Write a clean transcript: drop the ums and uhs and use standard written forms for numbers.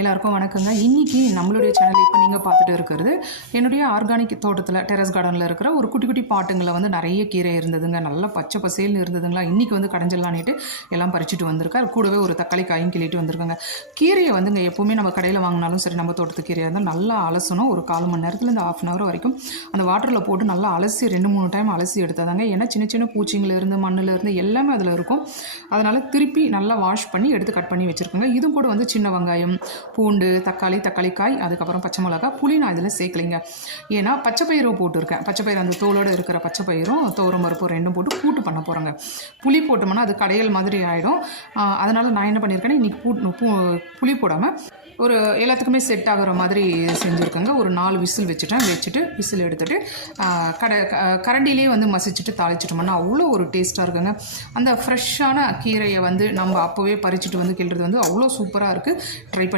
எல்லாருக்கும் வணக்கங்க. இன்றைக்கி நம்மளுடைய சேனல் இப்போ நீங்கள் பார்த்துட்டு இருக்கிறது என்னுடைய ஆர்கானிக் தோட்டத்தில் டெரஸ் கார்டனில் இருக்கிற ஒரு குட்டி குட்டி பாட்டுங்களில் வந்து நிறைய கீரை இருந்ததுங்க. நல்லா பச்சை பசேல்னு இருந்ததுங்களா. இன்றைக்கி வந்து கடைஞ்சலான்ட்டு எல்லாம் பறிச்சுட்டு வந்திருக்கார். கூடவே ஒரு தக்காளி காயும் கிள்ளிட்டு வந்திருக்காங்க. கீரையை வந்துங்க எப்போவுமே நம்ம கடையில் வாங்கினாலும் சரி, நம்ம தோட்டத்து கீரையாக இருந்தால் நல்லா அலசணும். ஒரு 1/4 மணி நேரத்தில் இந்த 1/2 hour வரைக்கும் அந்த வாட்டரில் போட்டு நல்லா அலசி 2-3 டைம் அலசி எடுத்தாதாங்க. ஏன்னா சின்ன சின்ன பூச்சிங்களிலிருந்து மண்ணிலிருந்து எல்லாமே அதில் இருக்கும். அதனால் திருப்பி நல்லா வாஷ் பண்ணி எடுத்து கட் பண்ணி வச்சுருக்கோங்க. இதுவும் கூட வந்து சின்ன வெங்காயம், பூண்டு, தக்காளிக்காய், அதுக்கப்புறம் பச்சை மிளகா, புளி நான் இதில் சேர்க்கலைங்க. ஏன்னா பச்சை பயிரும் போட்டுருக்கேன். பச்சை பயிர் அந்த தோலோடு இருக்கிற பச்சை பயிரும் துவரம் பருப்பும் 2 போட்டு கூட்டு பண்ண போகிறேங்க. புளி போட்டோம்னா அது கடையல் மாதிரி ஆகிடும். அதனால் நான் என்ன பண்ணியிருக்கேன்னா இன்றைக்கி புளி போடாமல் ஒரு எல்லாத்துக்குமே செட் ஆகிற மாதிரி செஞ்சுருக்கேங்க. ஒரு 4 விசில் வச்சுட்டு விசில் எடுத்துகிட்டு கரண்டிலே வந்து மசிச்சுட்டு தாளிச்சிட்டோம்னா அவ்வளோ ஒரு டேஸ்ட்டாக இருக்குங்க. அந்த ஃப்ரெஷ்ஷான கீரையை வந்து நம்ம அப்போவே பறிச்சுட்டு வந்து கிள்றது வந்து அவ்வளோ சூப்பராக இருக்குது. ட்ரை பண்ணி